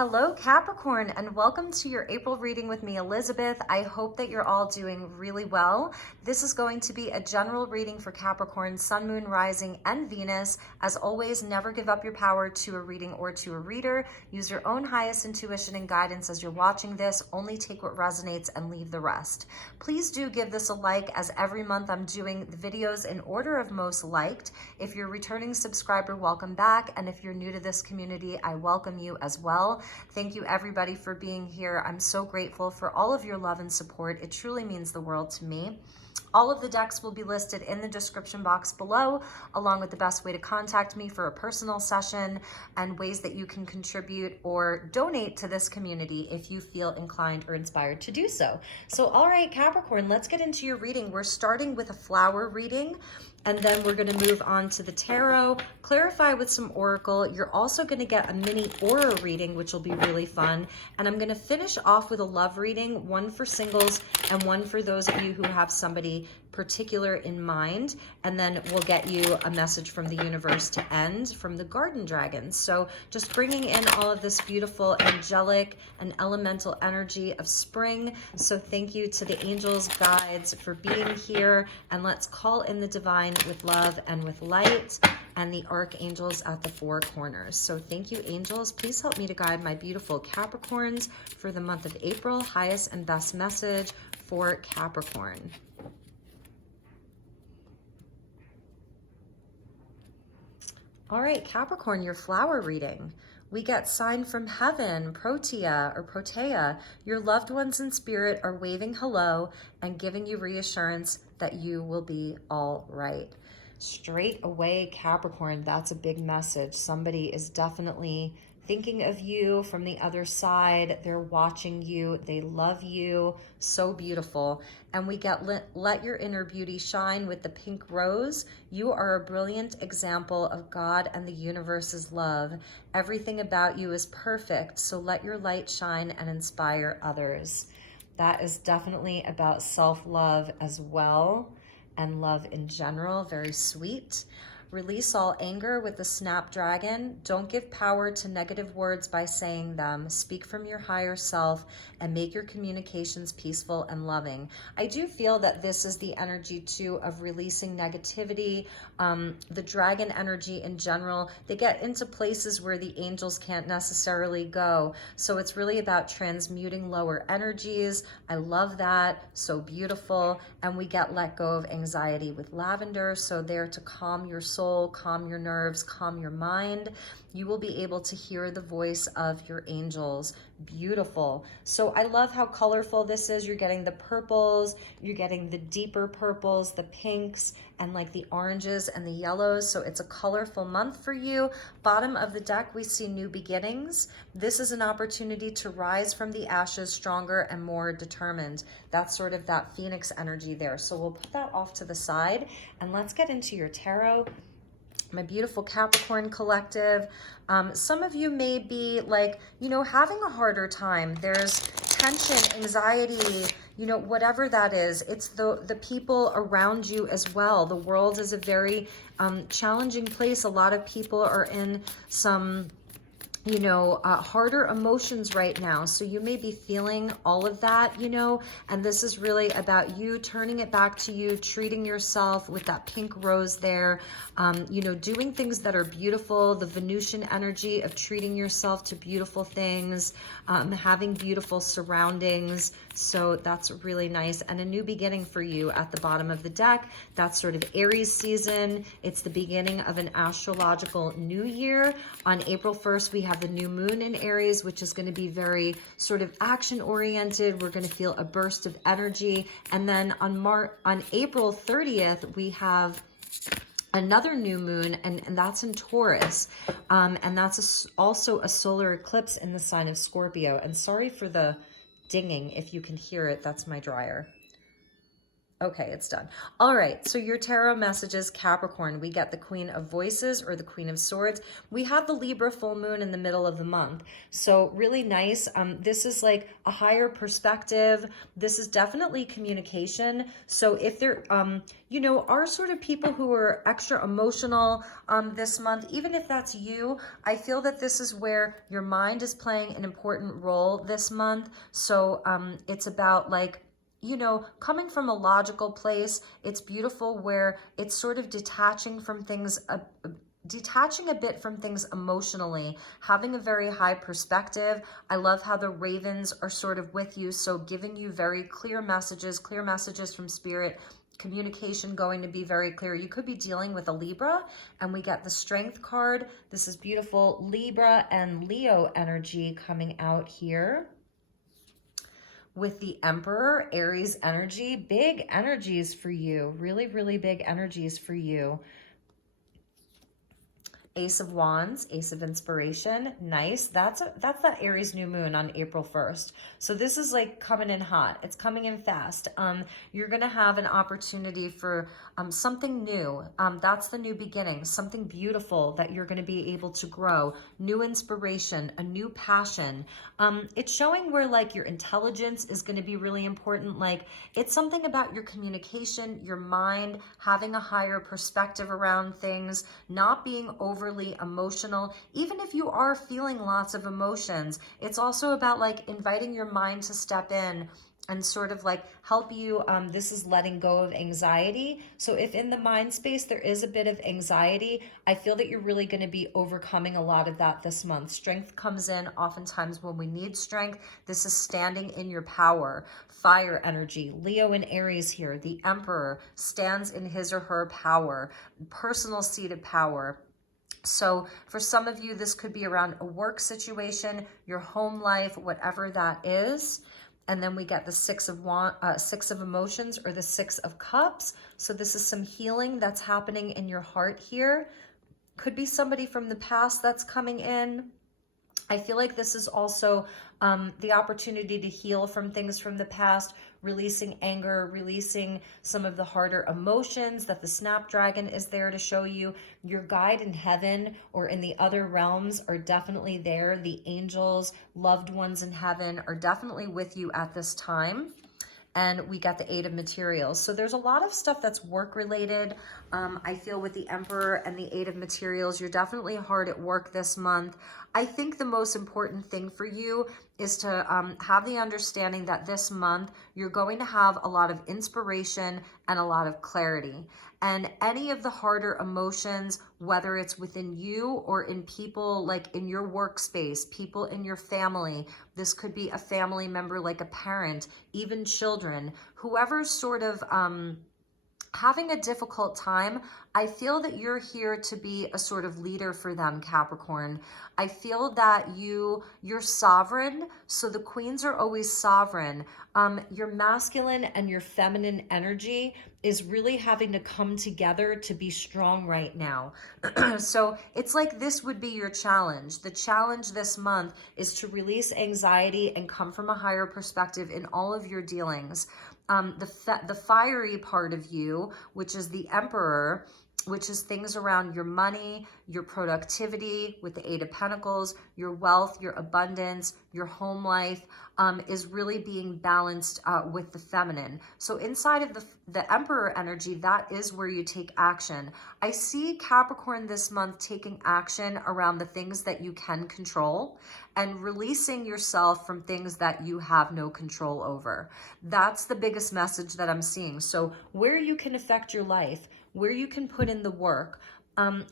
Hello Capricorn, and welcome to your April reading with me, Elizabeth. I hope that you're all doing really well. This is going to be a general reading for Capricorn, Sun, Moon, Rising, and Venus. As always, never give up your power to a reading or to a reader. Use your own highest intuition and guidance as you're watching this. Only take what resonates and leave the rest. Please do give this a like, as every month I'm doing the videos in order of most liked. If you're a returning subscriber, welcome back. And if you're new to this community, I welcome you as well. Thank you everybody for being here. I'm so grateful for all of your love and support. It truly means the world to me. All of the decks will be listed in the description box below, along with the best way to contact me for a personal session and ways that you can contribute or donate to this community if you feel inclined or inspired to do so. So, all right, Capricorn, let's get into your reading. We're starting with a flower reading, and then we're going to move on to the tarot, clarify with some oracle. You're also going to get a mini aura reading, which will be really fun. And I'm going to finish off with a love reading, one for singles and one for those of you who have somebody particular in mind. And then we'll get you a message from the universe to end from the garden dragons. So just bringing in all of this beautiful angelic and elemental energy of spring. So thank you to the angels, guides for being here. And let's call in the divine with love and with light, and the archangels at the four corners. So thank you, angels. Please help me to guide my beautiful Capricorns for the month of April. Highest and best message for Capricorn. All right, Capricorn, your flower reading. We get sign from heaven, Protea or Protea. Your loved ones in spirit are waving hello and giving you reassurance that you will be all right. Straight away, Capricorn, that's a big message. Somebody is definitely thinking of you from the other side. They're watching you. They love you. So beautiful. And we get let your inner beauty shine with the pink rose. You are a brilliant example of God and the universe's love. Everything about you is perfect. So let your light shine and inspire others. That is definitely about self-love as well, and love in general. Very sweet. Release all anger with the snapdragon. Don't give power to negative words by saying them. Speak from your higher self and make your communications peaceful and loving. I do feel that this is the energy too of releasing negativity. The dragon energy in general, they get into places where the angels can't necessarily go. So it's really about transmuting lower energies. I love that. So beautiful. And we get let go of anxiety with lavender. So there to calm your soul, calm your nerves, calm your mind. You will be able to hear the voice of your angels. Beautiful. So I love how colorful this is. You're getting the purples, you're getting the deeper purples, the pinks, and like the oranges and the yellows. So it's a colorful month for you. Bottom of the deck, we see new beginnings. This is an opportunity to rise from the ashes stronger and more determined. That's sort of that phoenix energy there. So we'll put that off to the side, and let's get into your tarot. My beautiful Capricorn collective. Some of you may be like, having a harder time. There's tension, anxiety, whatever that is. It's the people around you as well. The world is a very challenging place. A lot of people are in some harder emotions right now. So you may be feeling all of that, and this is really about you turning it back to you, treating yourself with that pink rose there, doing things that are beautiful, the Venusian energy of treating yourself to beautiful things, having beautiful surroundings. So that's really nice. And a new beginning for you at the bottom of the deck. That's sort of Aries season. It's the beginning of an astrological new year. On April 1st, we have the new moon in Aries, which is going to be very sort of action oriented. We're going to feel a burst of energy. And then on April 30th, we have another new moon, and that's in Taurus. And that's also a solar eclipse in the sign of Scorpio. And sorry for the dinging, if you can hear it, that's my dryer. Okay, it's done. All right, so your tarot messages, Capricorn, we get the Queen of Voices or the Queen of Swords. We have the Libra full moon in the middle of the month. So really nice. This is like a higher perspective. This is definitely communication. So if there, you know, are sort of people who are extra emotional this month, even if that's you, I feel that this is where your mind is playing an important role this month. So it's about like, you know, coming from a logical place. It's beautiful where it's sort of detaching from things, detaching a bit from things emotionally, having a very high perspective. I love how the ravens are sort of with you, so giving you very clear messages from spirit, communication going to be very clear. You could be dealing with a Libra, and we get the Strength card. This is beautiful Libra and Leo energy coming out here. With the Emperor, Aries energy, big energies for you, really, really big energies for you. Ace of Wands, Ace of Inspiration, nice. That's that Aries new moon on April 1st. So this is like coming in hot. It's coming in fast. You're gonna have an opportunity for something new. That's the new beginning, something beautiful that you're gonna be able to grow, new inspiration, a new passion. It's showing where like your intelligence is gonna be really important. Like it's something about your communication, your mind, having a higher perspective around things, not being overly emotional. Even if you are feeling lots of emotions, it's also about like inviting your mind to step in and sort of like help you. This is letting go of anxiety. So if in the mind space there is a bit of anxiety, I feel that you're really going to be overcoming a lot of that this month. Strength comes in oftentimes when we need strength. This is standing in your power. Fire energy, Leo and Aries here. The Emperor stands in his or her power, personal seat of power. So for some of you, this could be around a work situation, your home life, whatever that is. And then we get the Six of Emotions or the Six of Cups. So this is some healing that's happening in your heart here. Could be somebody from the past that's coming in. I feel like this is also the opportunity to heal from things from the past, releasing anger, releasing some of the harder emotions that the Snapdragon is there to show you. Your guide in heaven or in the other realms are definitely there. The angels, loved ones in heaven are definitely with you at this time. And we got the Eight of Materials. So there's a lot of stuff that's work related. I feel with the Emperor and the Eight of Materials, you're definitely hard at work this month. I think the most important thing for you is to have the understanding that this month you're going to have a lot of inspiration and a lot of clarity. And any of the harder emotions, whether it's within you or in people like in your workspace, people in your family, this could be a family member like a parent, even children, whoever's sort of having a difficult time, I feel that you're here to be a sort of leader for them, Capricorn. I feel that you're sovereign, so the queens are always sovereign. Your masculine and your feminine energy is really having to come together to be strong right now. So it's like this would be your challenge. The challenge this month is to release anxiety and come from a higher perspective in all of your dealings. The fiery part of you, which is the Emperor, which is things around your money, your productivity with the Eight of Pentacles, your wealth, your abundance, your home life, is really being balanced with the feminine. So inside of the Emperor energy, that is where you take action. I see Capricorn this month taking action around the things that you can control and releasing yourself from things that you have no control over. That's the biggest message that I'm seeing. So where you can affect your life, where you can put in the work.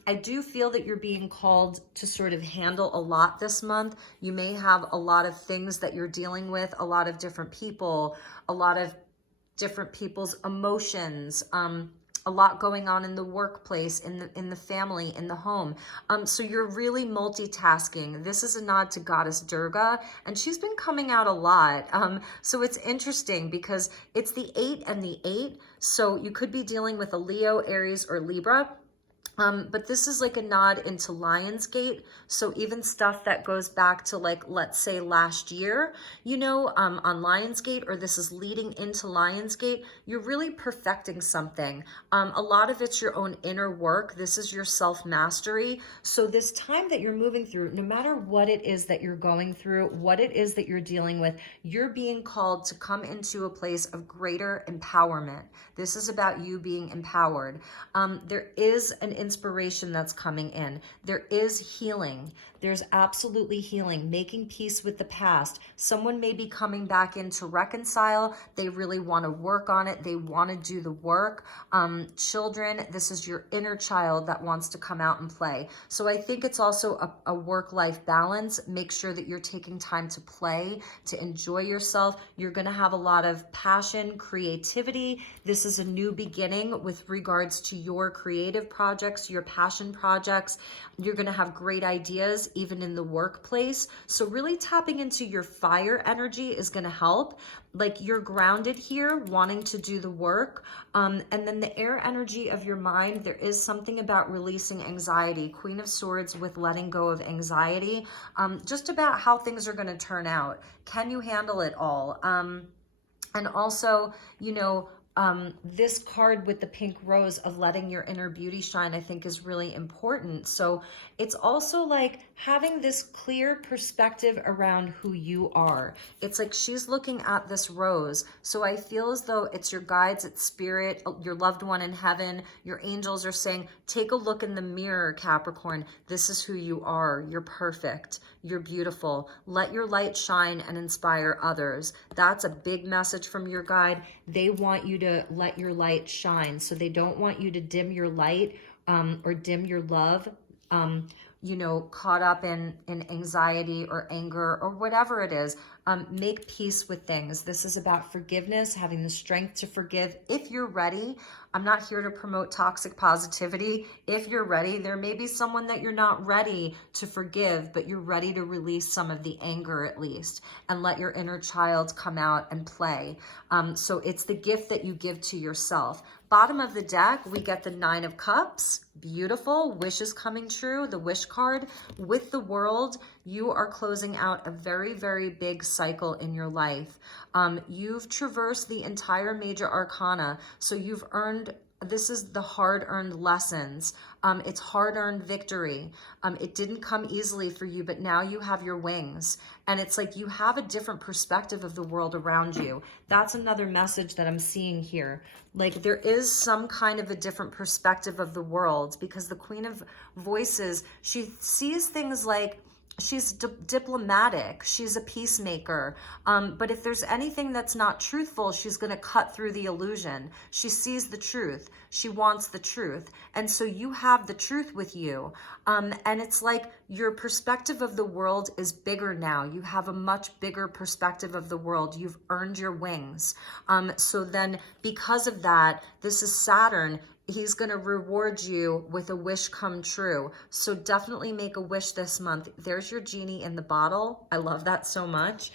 I do feel that you're being called to sort of handle a lot this month. You may have a lot of things that you're dealing with, a lot of different people, a lot of different people's emotions, a lot going on in the workplace, in the family, in the home. So you're really multitasking. This is a nod to Goddess Durga, and she's been coming out a lot. So it's interesting because it's the 8 and the 8. So you could be dealing with a Leo, Aries, or Libra. But this is like a nod into Lionsgate. So even stuff that goes back to, like, let's say last year, you know, on Lionsgate, or this is leading into Lionsgate, you're really perfecting something. A lot of it's your own inner work. This is your self-mastery. So this time that you're moving through, no matter what it is that you're going through, what it is that you're dealing with, you're being called to come into a place of greater empowerment. This is about you being empowered. There is an inspiration that's coming in. There is healing. There's absolutely healing, making peace with the past. Someone may be coming back in to reconcile. They really want to work on it. They want to do the work. Children, this is your inner child that wants to come out and play. So I think it's also a work-life balance. Make sure that you're taking time to play, to enjoy yourself. You're going to have a lot of passion, creativity. This is a new beginning with regards to your creative projects, your passion projects. You're going to have great ideas even in the workplace. So really tapping into your fire energy is going to help. Like, you're grounded here, wanting to do the work. And then the air energy of your mind, there is something about releasing anxiety. Queen of Swords with letting go of anxiety, just about how things are going to turn out. Can you handle it all? And also, you know, this card with the pink rose of letting your inner beauty shine, I think is really important. So it's also like having this clear perspective around who you are. It's like she's looking at this rose. So I feel as though it's your guides, it's spirit, your loved one in heaven, your angels are saying, take a look in the mirror, Capricorn. This is who you are. You're perfect. You're beautiful. Let your light shine and inspire others. That's a big message from your guide. They want you to let your light shine. So they don't want you to dim your light or dim your love, you know, caught up in anxiety or anger or whatever it is. Make peace with things. This is about forgiveness, having the strength to forgive if you're ready. I'm not here to promote toxic positivity. If you're ready, there may be someone that you're not ready to forgive, but you're ready to release some of the anger at least and let your inner child come out and play. So it's the gift that you give to yourself. Bottom of the deck, we get the Nine of Cups. Beautiful. Wishes coming true. The wish card. With the World, you are closing out a very, very big cycle in your life. You've traversed the entire major arcana. So you've earned, this is the hard-earned lessons. It's hard-earned victory. It didn't come easily for you, but now you have your wings. And it's like you have a different perspective of the world around you. That's another message that I'm seeing here. Like, there is some kind of a different perspective of the world, because the Queen of Voices, she sees things like, she's diplomatic, she's a peacemaker, but if there's anything that's not truthful, she's going to cut through the illusion. She sees the truth, she wants the truth, and so you have the truth with you, and it's like your perspective of the world is bigger now. You have a much bigger perspective of the world. You've earned your wings. So then because of that, this is Saturn. He's going to reward you with a wish come true. So definitely make a wish this month. There's your genie in the bottle. I love that so much.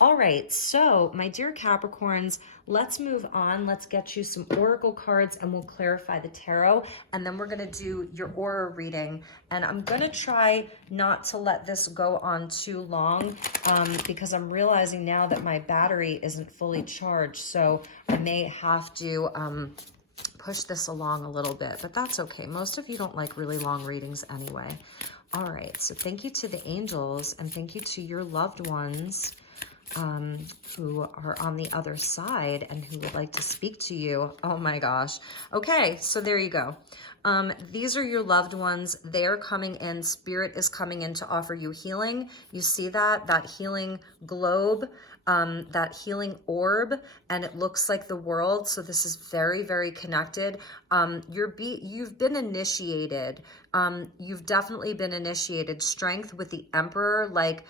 All right, so my dear Capricorns, let's move on. Let's get you some oracle cards and we'll clarify the tarot. And then we're going to do your aura reading. And I'm going to try not to let this go on too long because I'm realizing now that my battery isn't fully charged. So I may have to push this along a little bit, but that's okay. Most of you don't like really long readings anyway. All right, so thank you to the angels and thank you to your loved ones who are on the other side and who would like to speak to you. Oh my gosh. Okay, so there you go. These are your loved ones. They're coming in. Spirit is coming in to offer you healing. You see that healing globe, that healing orb, and it looks like the world. So this is very, very connected. You've been initiated. You've definitely been initiated. Strength with the Emperor, like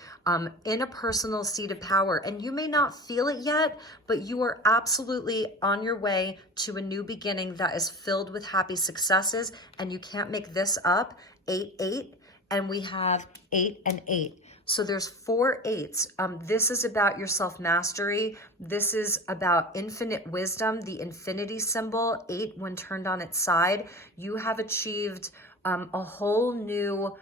in a personal seat of power. And you may not feel it yet, but you are absolutely on your way to a new beginning that is filled with happy successes. And you can't make this up. 8, 8, and we have 8 and 8. So there's 4 8s. This is about your self-mastery. This is about infinite wisdom, the infinity symbol, 8 when turned on its side. You have achieved a whole new,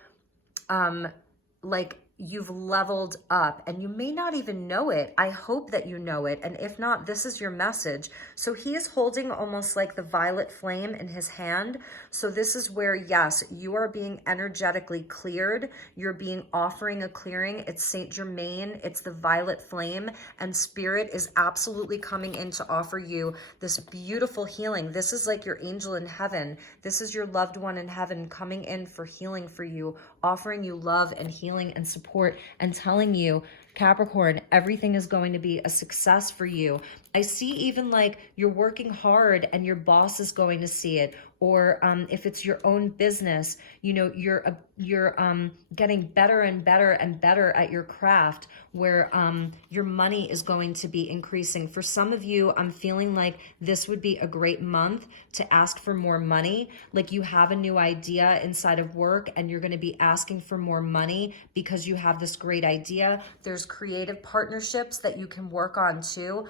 like you've leveled up, and you may not even know it. I hope that you know it. And if not, this is your message. So he is holding almost like the violet flame in his hand. So this is where, yes, you are being energetically cleared. You're being offering a clearing. It's Saint Germain. It's the violet flame, and spirit is absolutely coming in to offer you this beautiful healing. This is like your angel in heaven. This is your loved one in heaven coming in for healing for you, offering you love and healing and support, and telling you, Capricorn, everything is going to be a success for you. I see even like you're working hard and your boss is going to see it. Or if it's your own business, you know, you're getting better and better and better at your craft, where your money is going to be increasing. For some of you, I'm feeling like this would be a great month to ask for more money. Like you have a new idea inside of work and you're going to be asking for more money because you have this great idea. There's creative partnerships that you can work on too.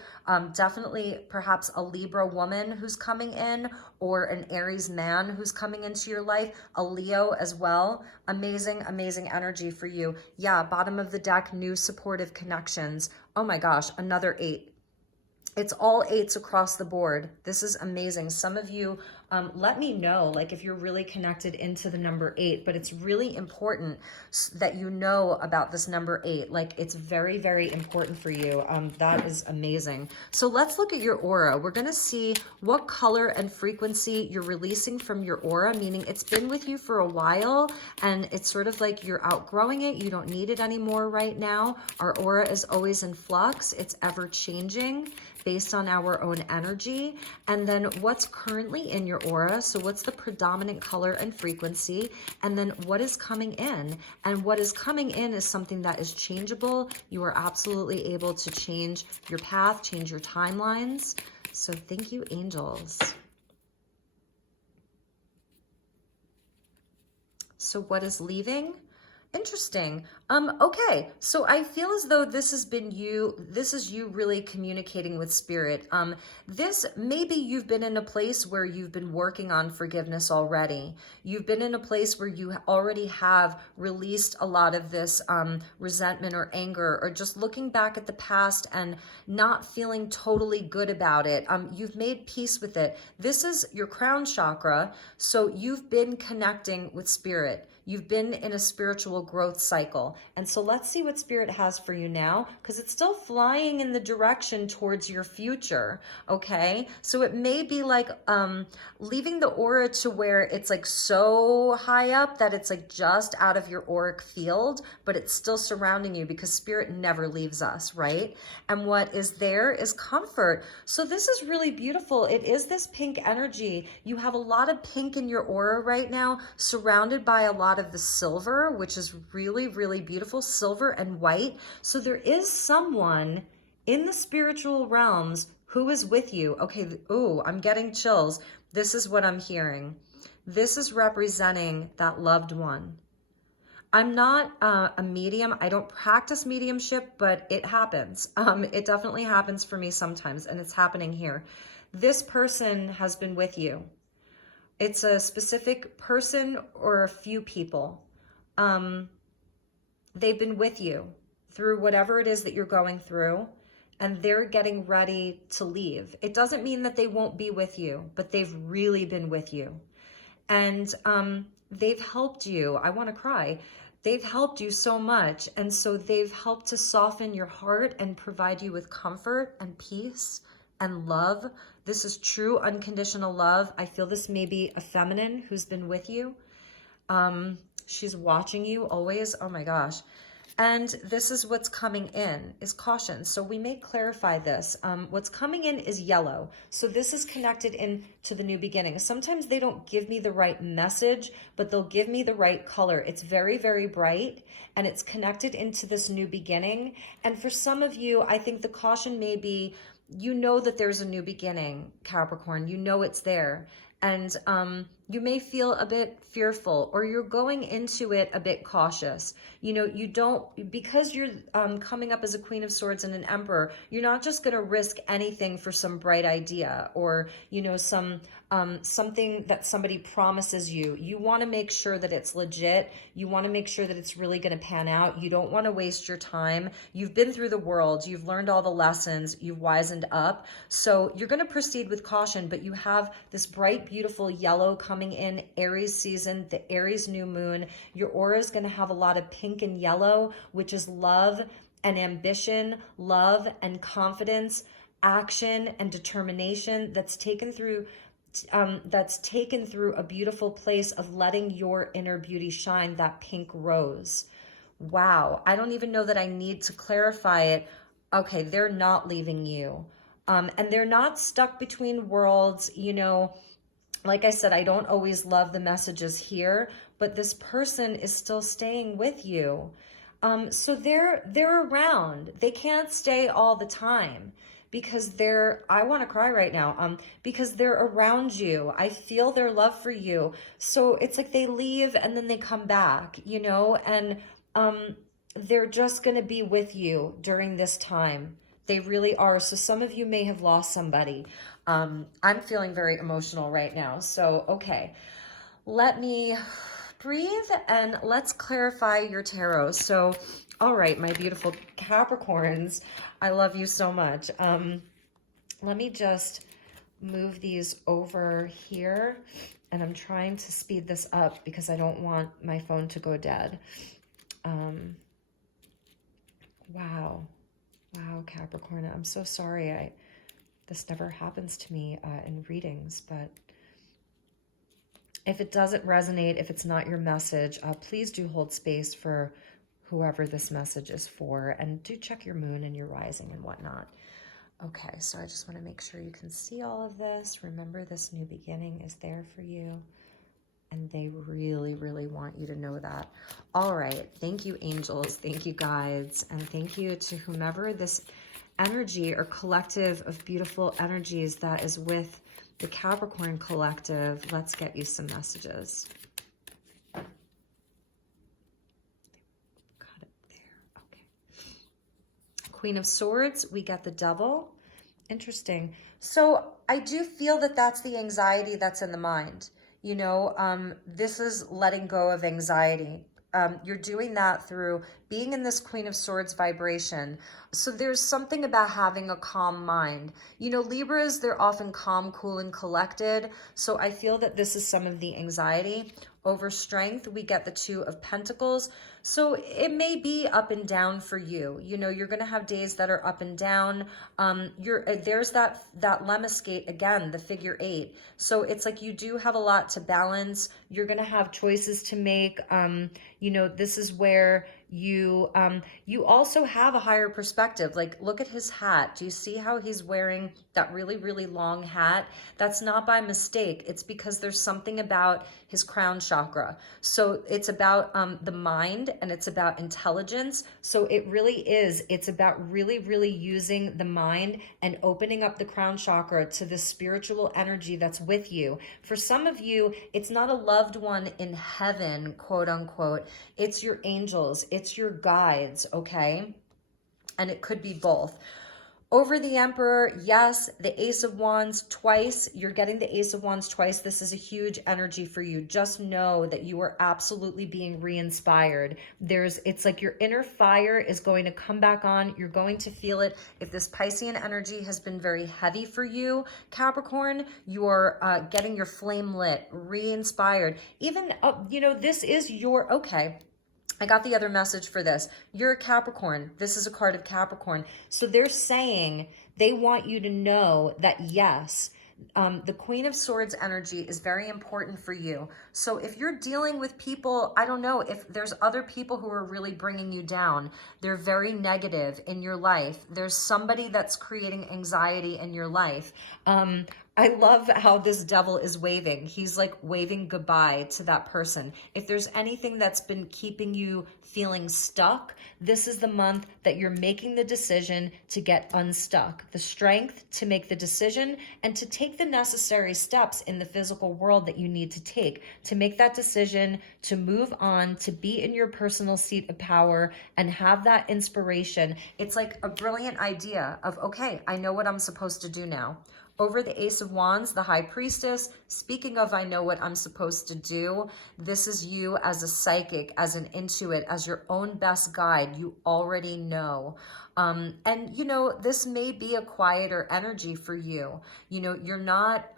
Definitely perhaps a Libra woman who's coming in, or an Aries man who's coming into your life, a Leo as well. Amazing, amazing energy for you. Yeah, bottom of the deck, new supportive connections. Oh my gosh, another 8. It's all 8s across the board. This is amazing. Some of you, let me know, like if you're really connected into the number 8, but it's really important that you know about this number 8. Like it's very, very important for you. That is amazing. So let's look at your aura. We're going to see what color and frequency you're releasing from your aura, meaning it's been with you for a while and it's sort of like you're outgrowing it. You don't need it anymore right now. Our aura is always in flux. It's ever changing based on our own energy. And then what's currently in your aura. So what's the predominant color and frequency? And then what is coming in? And what is coming in is something that is changeable. You are absolutely able to change your path, change your timelines. So thank you, angels. So what is leaving? Interesting. Okay, so I feel as though this has been you, this is you really communicating with spirit. This, maybe you've been in a place where you've been working on forgiveness already. You've been in a place where you already have released a lot of this resentment or anger, or just looking back at the past and not feeling totally good about it. You've made peace with it. This is your crown chakra, so you've been connecting with spirit. You've been in a spiritual growth cycle. And so let's see what spirit has for you now, because it's still flying in the direction towards your future. Okay. So it may be like leaving the aura to where it's like so high up that it's like just out of your auric field, but it's still surrounding you, because spirit never leaves us, right? And what is there is comfort. So this is really beautiful. It is this pink energy. You have a lot of pink in your aura right now, surrounded by a lot of the silver, which is really, really beautiful, silver and white. So there is someone in the spiritual realms who is with you. Okay, oh, I'm getting chills. This is what I'm hearing. This is representing that loved one. I'm not a medium. I don't practice mediumship, but it happens. It definitely happens for me sometimes, and it's happening here. This person has been with you. It's a specific person or a few people. They've been with you through whatever it is that you're going through, and they're getting ready to leave. It doesn't mean that they won't be with you, but they've really been with you. And they've helped you. I want to cry. They've helped you so much. And so they've helped to soften your heart and provide you with comfort and peace and love. This is true unconditional love. I feel this may be a feminine who's been with you. She's watching you always. Oh my gosh. And this is what's coming in, is caution. So we may clarify this. What's coming in is yellow. So this is connected in to the new beginning. Sometimes they don't give me the right message, but they'll give me the right color. It's very, very bright, and it's connected into this new beginning. And for some of you, I think the caution may be, you know that there's a new beginning, Capricorn. You know it's there. And you may feel a bit fearful, or you're going into it a bit cautious. You know, you don't, because you're coming up as a Queen of Swords and an Emperor, you're not just going to risk anything for some bright idea, or, you know, some something that somebody promises you. You want to make sure that it's legit. You want to make sure that it's really going to pan out. You don't want to waste your time. You've been through the world. You've learned all the lessons. You've wisened up. So you're going to proceed with caution, but you have this bright, beautiful yellow coming in, Aries season, the Aries new moon. Your aura is going to have a lot of pink and yellow, which is love and ambition, love and confidence, action and determination that's taken through a beautiful place of letting your inner beauty shine, that pink rose. Wow, I don't even know that I need to clarify it. Okay, they're not leaving you. And they're not stuck between worlds. You know, like I said, I don't always love the messages here, but this person is still staying with you. So they're around. They can't stay all the time because I want to cry right now, because they're around you. I feel their love for you. So it's like they leave and then they come back, you know, and they're just going to be with you during this time. They really are. So some of you may have lost somebody. I'm feeling very emotional right now. So, okay, let me breathe and let's clarify your tarot. So, all right, my beautiful Capricorns, I love you so much. Let me just move these over here, and I'm trying to speed this up because I don't want my phone to go dead. Wow, Capricorn, I'm so sorry. This never happens to me in readings, but if it doesn't resonate, if it's not your message, please do hold space for whoever this message is for, and do check your moon and your rising and whatnot. Okay, so I just want to make sure you can see all of this. Remember, this new beginning is there for you, and they really, really want you to know that. All right, thank you, angels, thank you, guides, and thank you to whomever this energy or collective of beautiful energies that is with the Capricorn collective. Let's get you some messages. Got it there. Okay. Queen of Swords, we get the Devil. Interesting. So I do feel that that's the anxiety that's in the mind. You know, this is letting go of anxiety. You're doing that through being in this Queen of Swords vibration. So there's something about having a calm mind. You know, Libras, they're often calm, cool, and collected. So I feel that this is some of the anxiety. Over Strength, we get the Two of Pentacles. So it may be up and down for you. You know, you're going to have days that are up and down. There's that lemniscate again, the figure 8. So it's like you do have a lot to balance. You're going to have choices to make. You know, this is where you also have a higher perspective. Like, look at his hat. Do you see how he's wearing that really, really long hat? That's not by mistake. It's because there's something about his crown chakra. So it's about the mind, and it's about intelligence. So it really is. It's about really, really using the mind and opening up the crown chakra to the spiritual energy that's with you. For some of you, it's not a loved one in heaven, quote unquote. It's your angels. It's your guides, okay? And it could be both. Over the Emperor, yes, the Ace of Wands twice. You're getting the Ace of Wands twice. This is a huge energy for you. Just know that you are absolutely being re-inspired. It's like your inner fire is going to come back on. You're going to feel it. If this Piscean energy has been very heavy for you, Capricorn, you're getting your flame lit, re-inspired. Even, you know, this is your, okay. I got the other message for this. You're a Capricorn. This is a card of Capricorn. So they're saying they want you to know that, yes, the Queen of Swords energy is very important for you. So if you're dealing with people, I don't know, if there's other people who are really bringing you down, they're very negative in your life. There's somebody that's creating anxiety in your life. I love how this Devil is waving. He's like waving goodbye to that person. If there's anything that's been keeping you feeling stuck, this is the month that you're making the decision to get unstuck. The strength to make the decision and to take the necessary steps in the physical world that you need to take to make that decision, to move on, to be in your personal seat of power and have that inspiration. It's like a brilliant idea of, okay, I know what I'm supposed to do now. Over the Ace of Wands, the High Priestess. Speaking of, I know what I'm supposed to do. This is you as a psychic, as an intuit, as your own best guide. You already know. And, you know, this may be a quieter energy for you. You know, you're not...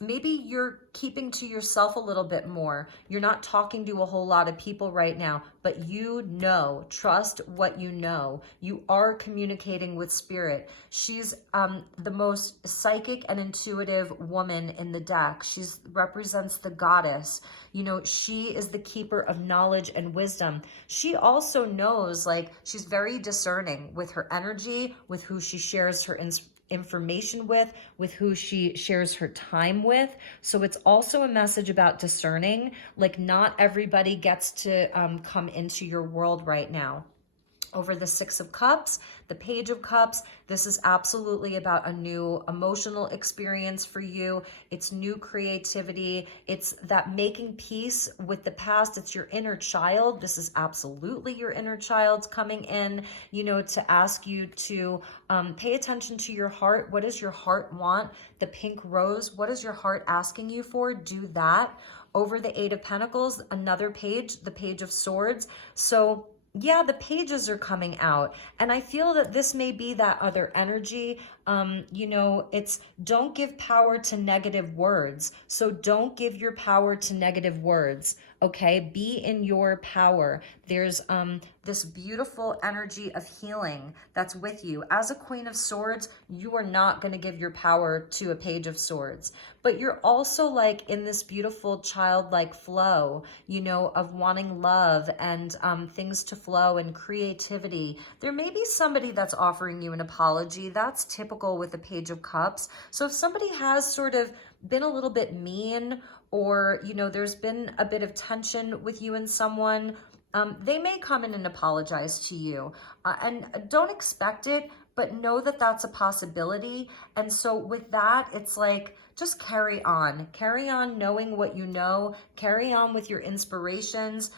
maybe you're keeping to yourself a little bit more. You're not talking to a whole lot of people right now, but you know, trust what you know. You are communicating with spirit. She's the most psychic and intuitive woman in the deck. She represents the goddess. You know, she is the keeper of knowledge and wisdom. She also knows, like, she's very discerning with her energy, with who she shares her information with who she shares her time with. So it's also a message about discerning. Like, not everybody gets to come into your world right now. Over the Six of Cups, the Page of Cups, this is absolutely about a new emotional experience for you. It's new creativity. It's that making peace with the past. It's your inner child. This is absolutely your inner child's coming in, you know, to ask you to pay attention to your heart. What does your heart want? The pink rose, what is your heart asking you for? Do that. Over the Eight of Pentacles, another page, the Page of Swords. So yeah, the pages are coming out. And I feel that this may be that other energy. You know, it's don't give power to negative words. So don't give your power to negative words. Okay, be in your power. There's this beautiful energy of healing that's with you. As a Queen of Swords, you are not going to give your power to a Page of Swords, but you're also like in this beautiful childlike flow, you know, of wanting love and things to flow and creativity. There may be somebody that's offering you an apology. That's typical with the Page of Cups. So if somebody has sort of been a little bit mean, or, you know, there's been a bit of tension with you and someone, they may come in and apologize to you. And don't expect it, but know that that's a possibility. And so with that, it's like, just carry on knowing what you know, carry on with your inspirations.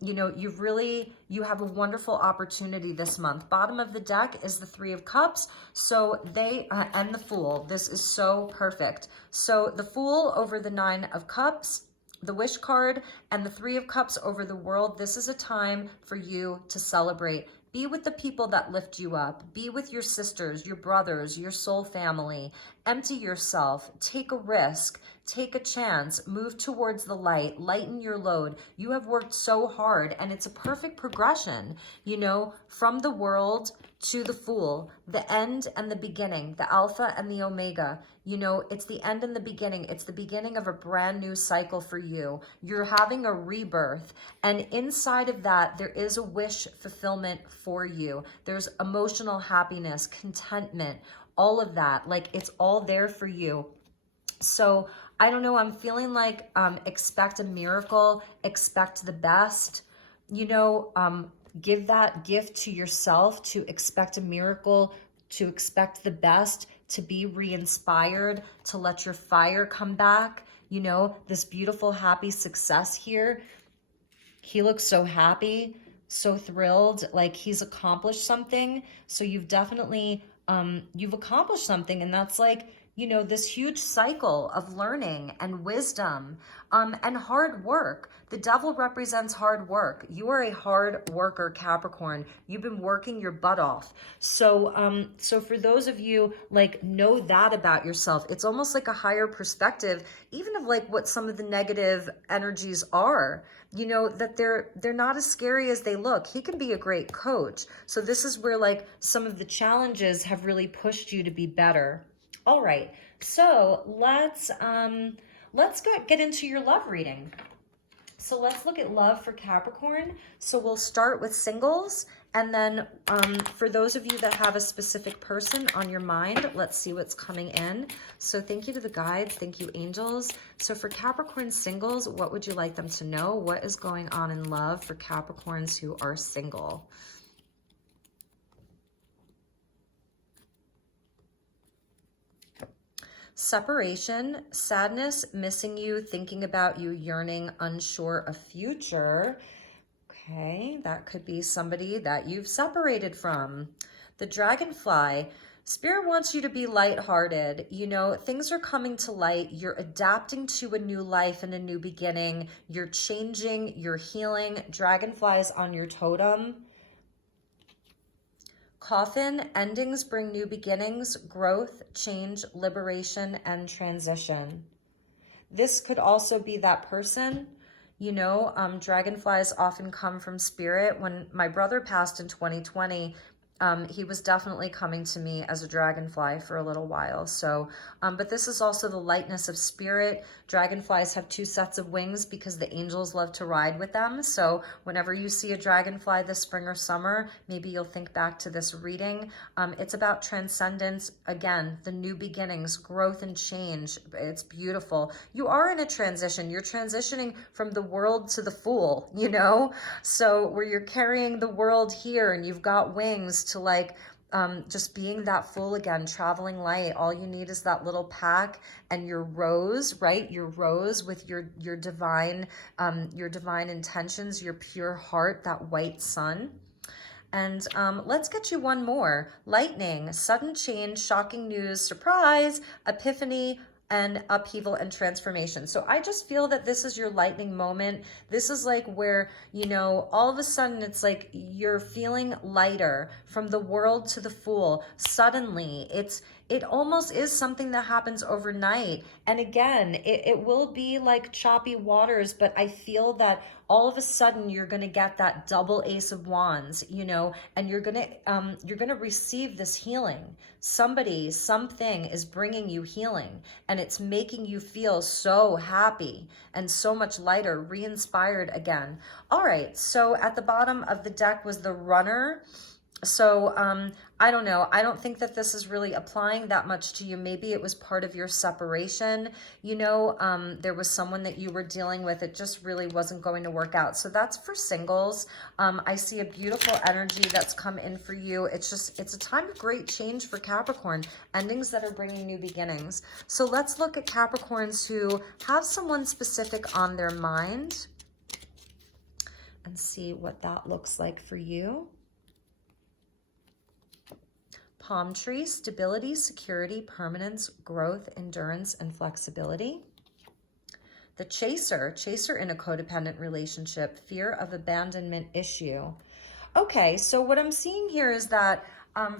You know, you have a wonderful opportunity this month. Bottom of the deck is the Three of Cups. So and the Fool. This is so perfect. So the Fool over the Nine of Cups, the Wish card, and the Three of Cups over the World. This is a time for you to celebrate. Be with the people that lift you up. Be with your sisters, your brothers, your soul family. Empty yourself. Take a risk. Take a chance. Move towards the light. Lighten your load. You have worked so hard, and it's a perfect progression, you know, from the World to the Fool, the end and the beginning, the Alpha and the Omega. You know, it's the end and the beginning. It's the beginning of a brand new cycle for you. You're having a rebirth. And inside of that, there is a wish fulfillment for you. There's emotional happiness, contentment, all of that. Like, it's all there for you. So I don't know, I'm feeling like expect a miracle, expect the best, you know, give that gift to yourself, to expect a miracle, to expect the best, to be re-inspired, to let your fire come back. You know, this beautiful, happy success here. He looks so happy, so thrilled, like he's accomplished something. So you've definitely, you've accomplished something, and that's like, you know, this huge cycle of learning and wisdom and hard work. The Devil represents hard work. You are a hard worker, Capricorn. You've been working your butt off. So, so for those of you, like, know that about yourself. It's almost like a higher perspective, even of like what some of the negative energies are. You know, that they're not as scary as they look. He can be a great coach. So this is where like some of the challenges have really pushed you to be better. All right, so let's get into your love reading. So let's look at love for Capricorn. So we'll start with singles, and then for those of you that have a specific person on your mind, let's see what's coming in. So thank you to the guides, thank you angels. So for Capricorn singles, what would you like them to know? What is going on in love for Capricorns who are single? Separation, sadness, missing you, thinking about you, yearning, unsure of future. Okay, that could be somebody that you've separated from. The dragonfly, Spirit wants you to be lighthearted. You know, things are coming to light. You're adapting to a new life and a new beginning. You're changing, you're healing. Dragonflies on your totem. Coffin, endings bring new beginnings, growth, change, liberation, and transition. This could also be that person. You know, dragonflies often come from spirit. When my brother passed in 2020, he was definitely coming to me as a dragonfly for a little while. So, but this is also the lightness of spirit. Dragonflies have 2 sets of wings because the angels love to ride with them. So whenever you see a dragonfly this spring or summer, maybe you'll think back to this reading. It's about transcendence. Again, the new beginnings, growth and change. It's beautiful. You are in a transition. You're transitioning from the world to the fool, you know? So where you're carrying the world here and you've got wings to like just being that fool again, traveling light. All you need is that little pack and your rose, right? Your rose with your divine intentions, your pure heart, that white sun. And let's get you one more. Lightning, sudden change, shocking news, surprise, epiphany, and upheaval and transformation. So I just feel that this is your lightning moment. This is like where, you know, all of a sudden it's like you're feeling lighter from the world to the fool. Suddenly it almost is something that happens overnight. And again, it will be like choppy waters, but I feel that all of a sudden you're going to get that double ace of wands, you know, and you're going to receive this healing. Somebody, something is bringing you healing, and it's making you feel so happy and so much lighter, re-inspired again. All right. So at the bottom of the deck was the Runner. So I don't know. I don't think that this is really applying that much to you. Maybe it was part of your separation. You know, there was someone that you were dealing with. It just really wasn't going to work out. So that's for singles. I see a beautiful energy that's come in for you. It's a time of great change for Capricorn, endings that are bringing new beginnings. So let's look at Capricorns who have someone specific on their mind and see what that looks like for you. Palm tree, stability, security, permanence, growth, endurance, and flexibility. The chaser in a codependent relationship, fear of abandonment issue. Okay, so what I'm seeing here is that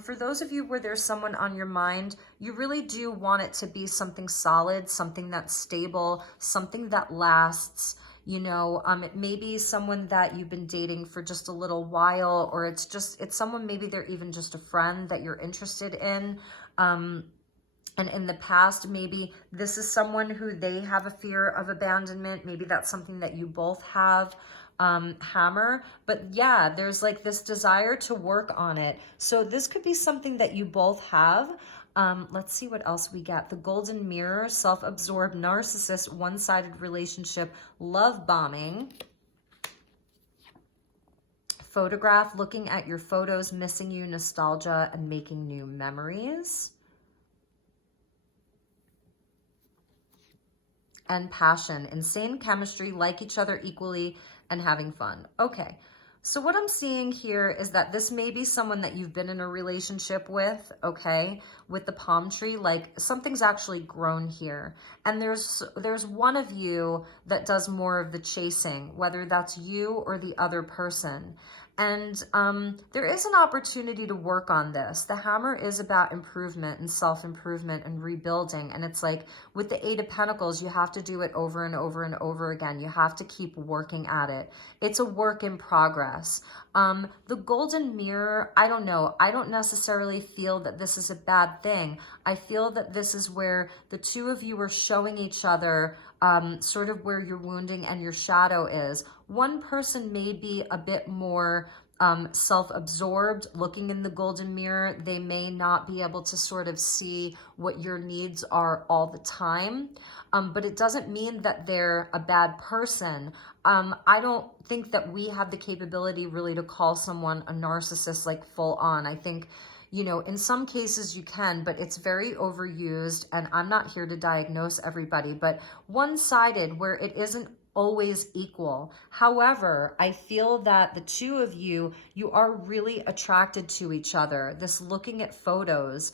for those of you where there's someone on your mind, you really do want it to be something solid, something that's stable, something that lasts. You know, it may be someone that you've been dating for just a little while, or it's someone, maybe they're even just a friend that you're interested in. And in the past, maybe this is someone who they have a fear of abandonment. Maybe that's something that you both have. Hammer, but yeah, there's like this desire to work on it. So this could be something that you both have. Let's see what else we get. The golden mirror, self-absorbed narcissist, one-sided relationship, love bombing. Photograph, looking at your photos, missing you, nostalgia, and making new memories. And passion, insane chemistry, like each other equally, and having fun. Okay. So what I'm seeing here is that this may be someone that you've been in a relationship with, okay, with the palm tree, like something's actually grown here. And there's one of you that does more of the chasing, whether that's you or the other person. And there is an opportunity to work on this. The hammer is about improvement and self-improvement and rebuilding. And it's like with the 8 of Pentacles, you have to do it over and over and over again. You have to keep working at it. It's a work in progress. The golden mirror, I don't know. I don't necessarily feel that this is a bad thing. I feel that this is where the two of you are showing each other sort of where your wounding and your shadow is. One person may be a bit more self-absorbed, looking in the golden mirror. They may not be able to sort of see what your needs are all the time, but it doesn't mean that they're a bad person. I don't think that we have the capability really to call someone a narcissist like full on. I think, you know, in some cases you can, but it's very overused, and I'm not here to diagnose everybody, but one-sided where it isn't always equal. However, I feel that the two of you, you are really attracted to each other. This looking at photos,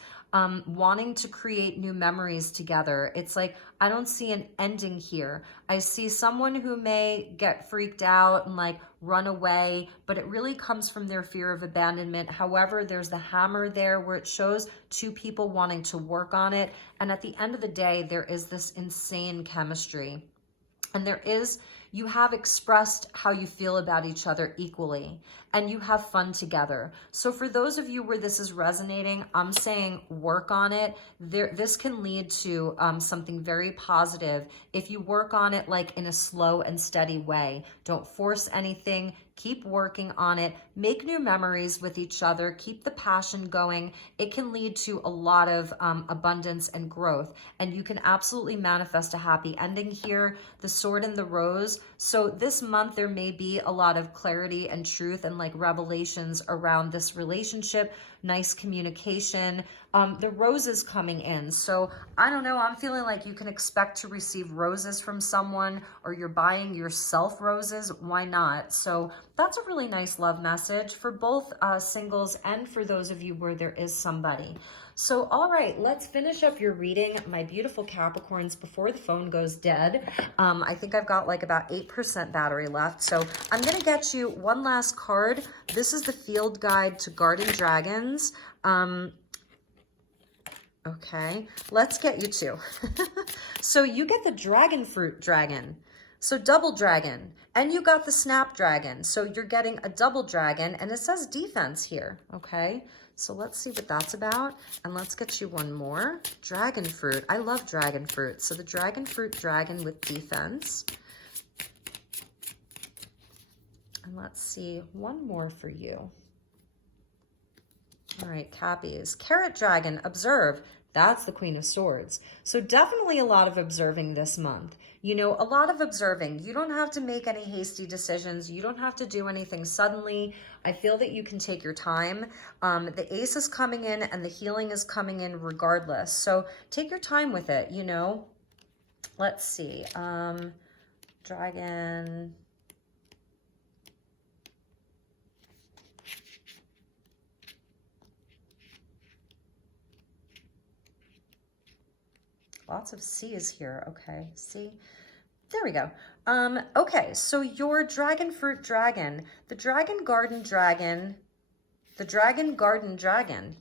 wanting to create new memories together. It's like, I don't see an ending here. I see someone who may get freaked out and like run away, but it really comes from their fear of abandonment. However, there's the hammer there where it shows two people wanting to work on it. And at the end of the day, there is this insane chemistry. And you have expressed how you feel about each other equally, and you have fun together. So for those of you where this is resonating, I'm saying work on it. This can lead to something very positive if you work on it like in a slow and steady way. Don't force anything. Keep working on it. Make new memories with each other. Keep the passion going. It can lead to a lot of abundance and growth. And you can absolutely manifest a happy ending here. The sword and the rose. So this month, there may be a lot of clarity and truth and like revelations around this relationship. Nice communication. The roses coming in. So I don't know, I'm feeling like you can expect to receive roses from someone, or you're buying yourself roses. Why not? So that's a really nice love message for both singles and for those of you where there is somebody. So, all right, let's finish up your reading, my beautiful Capricorns, before the phone goes dead. I think I've got like about 8% battery left. So I'm going to get you one last card. This is the Field Guide to Garden Dragons. Okay, let's get you two. So you get the dragon fruit dragon. So double dragon. And you got the snapdragon. So you're getting a double dragon, and it says defense here. Okay, so let's see what that's about. And let's get you one more. Dragon fruit. I love dragon fruit. So the dragon fruit dragon with defense. And let's see one more for you. All right, Cappies. Carrot dragon, observe. That's the Queen of Swords. So definitely a lot of observing this month. You know, a lot of observing. You don't have to make any hasty decisions. You don't have to do anything suddenly. I feel that you can take your time. The Ace is coming in and the healing is coming in regardless. So take your time with it, you know. Let's see. Dragon. Lots of C's here. Okay, see? There we go. Okay, so your dragon fruit dragon, the dragon garden dragon,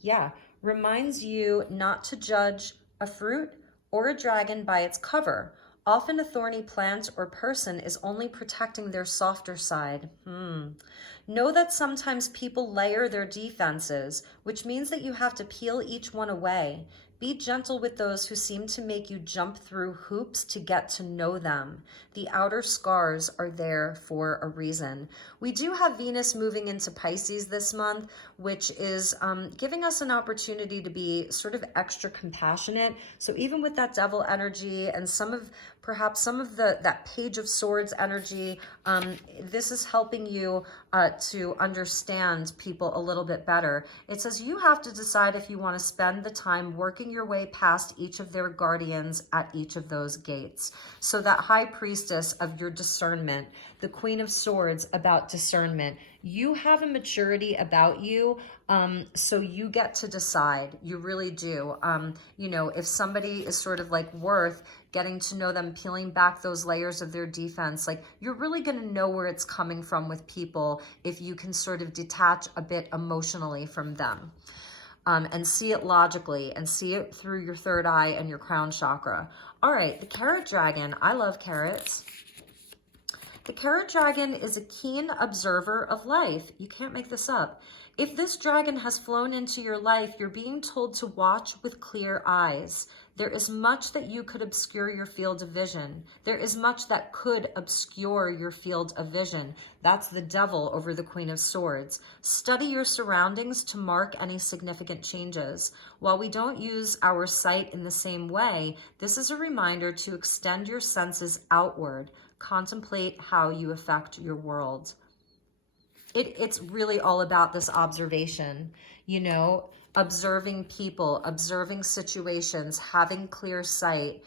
yeah, reminds you not to judge a fruit or a dragon by its cover. Often a thorny plant or person is only protecting their softer side. Know that sometimes people layer their defenses, which means that you have to peel each one away. Be gentle with those who seem to make you jump through hoops to get to know them. The outer scars are there for a reason. We do have Venus moving into Pisces this month, which is giving us an opportunity to be sort of extra compassionate. So even with that devil energy and perhaps some of that Page of Swords energy, this is helping you to understand people a little bit better. It says you have to decide if you want to spend the time working your way past each of their guardians at each of those gates. So that High Priestess of your discernment, the Queen of Swords about discernment, you have a maturity about you, so you get to decide. You really do. You know, if somebody is sort of like worth getting to know them, peeling back those layers of their defense, like you're really going to know where it's coming from with people if you can sort of detach a bit emotionally from them. And see it logically and see it through your third eye and your crown chakra. All right, the carrot dragon. I love carrots. The carrot dragon is a keen observer of life. You can't make this up. If this dragon has flown into your life, you're being told to watch with clear eyes. There is much that you could obscure your field of vision. There is much that could obscure your field of vision. That's the devil over the Queen of Swords. Study your surroundings to mark any significant changes. While we don't use our sight in the same way, this is a reminder to extend your senses outward. Contemplate how you affect your world. It's really all about this observation, you know, observing people, observing situations, having clear sight.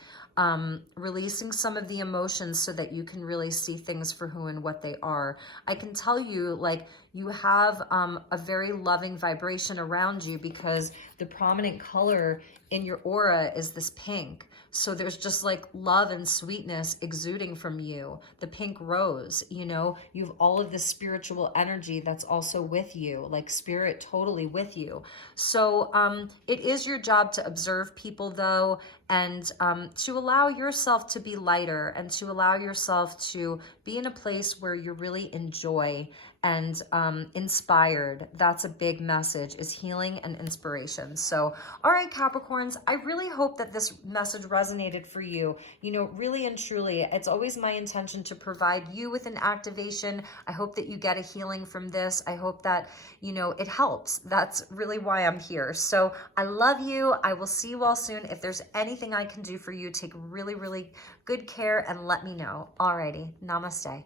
releasing some of the emotions so that you can really see things for who and what they are. I can tell you, like, you have a very loving vibration around you because the prominent color in your aura is this pink. So there's just like love and sweetness exuding from you. The pink rose, you know, you have all of this spiritual energy that's also with you, like spirit totally with you. So it is your job to observe people though, and to allow yourself to be lighter and to allow yourself to be in a place where you really enjoy and inspired. That's a big message, is healing and inspiration. So, all right, Capricorns, I really hope that this message resonated for you. You know, really and truly, it's always my intention to provide you with an activation. I hope that you get a healing from this. I hope that, you know, it helps. That's really why I'm here. So I love you. I will see you all soon. If there's anything I can do for you, take really, really good care and let me know. Alrighty, namaste.